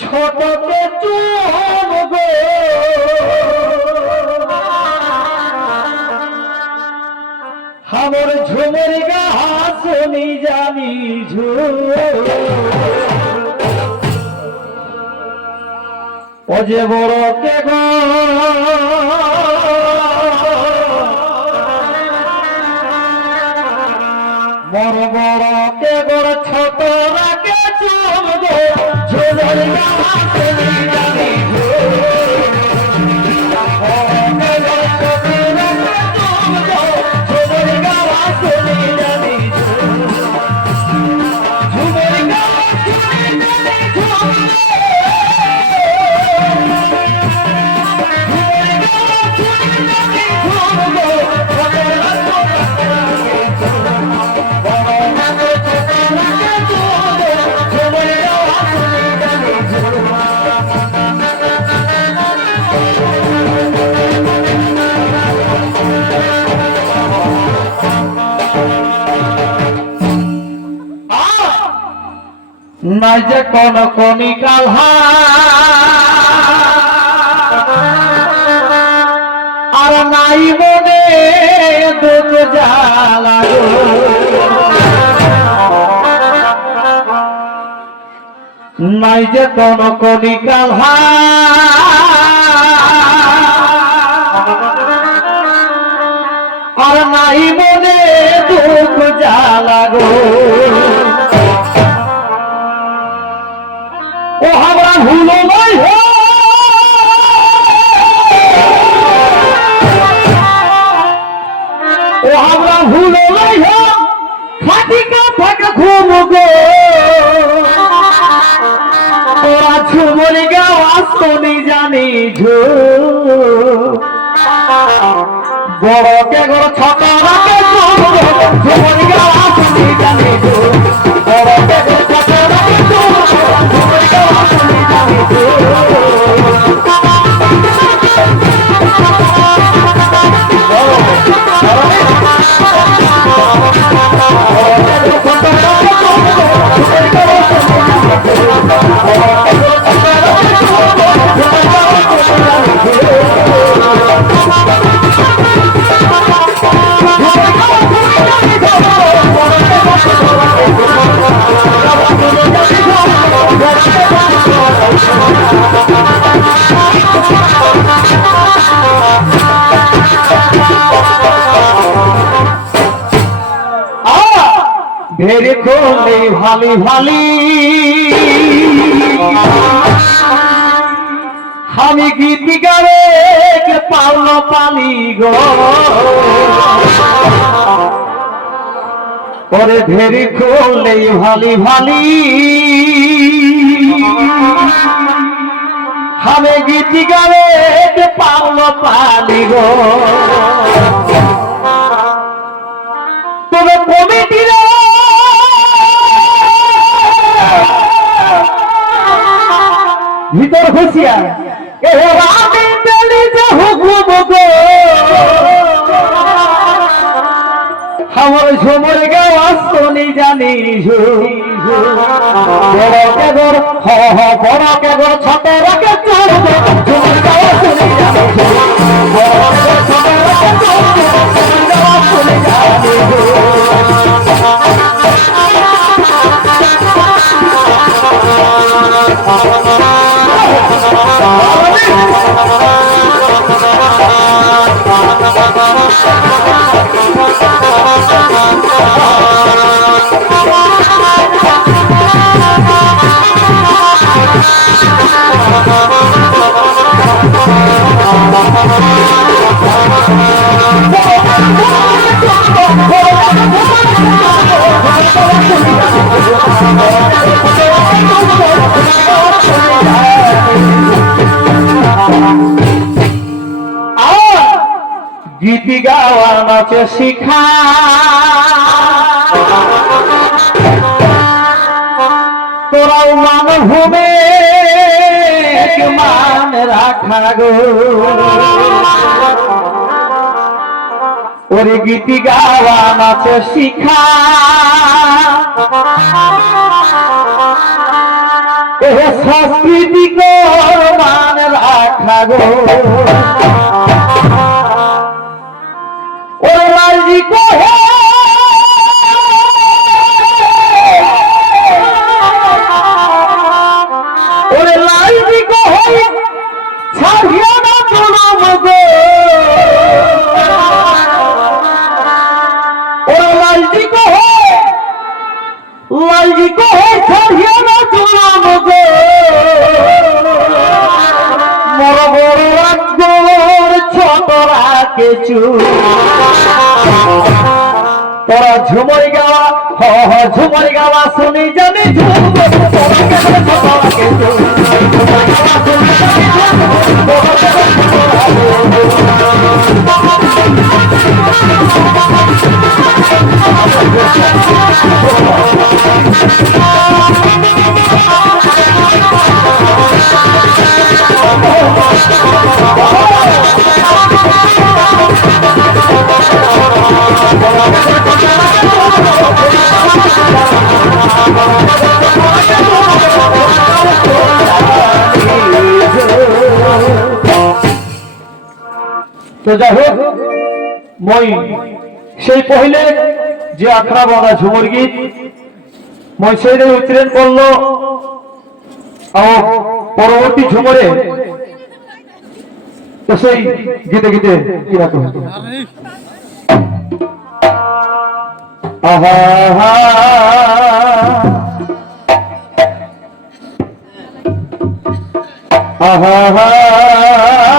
ছোটকে চুম গো। আমার ঝুমের গাছনি জানি ও যে বড় কে গো। বড় বড় ছোট রাকে চুম গো গাছে জানি নাই যে কোন কালহা আর নাই মনে দুঃখ জ্বালা। নাই যে কোন কালহা আর নাই মনে দুঃখ জ্বালা গো। ও আমরা ভুলো নাই ও আমরা ভুলো নাই ফাটিকা ফাঁকা ঘুম গো। তোরা ঝুমরি গাওয়া শুনি জানি ঝু। বড় কে গো ভেরে খোলে ভালি ভালি। আমি গীতি গাবে কে পালি গো। পরে ভেরি খোলে ভালি ভালি। আমি গীতি গাবে কে পাওলো পালি গো। তবে কমিটির ভিতর খুশিয়া। আমার সময় গাওয়া শুনি জানি বড় কেবর হ বড় কেবর ছোট গীতি গাওয়া নাচ শিখা তোরাও মান ভূমে মান রাখা গো। গীতি গাওয়া নাচ শিখা এ সংস্কৃতিক মান রাখা গো। লালজি কহে ছাড়িয়া না প্রণাম গো। মর বড় আকবর ছোটরা কেচু তোরা ঝুমর গাওয়া ঝুমর শুনি জানি ঝুম তোরা কেচু তো যাই হোক, মই সেই পহিলে যে আখড়া বাঁধা ঝুমুর গীত, মই সেই উচ্চারণ করল পরবর্তী ঝুমরে তো সেই গীতে গীতে কীরকম আহা আহা। হা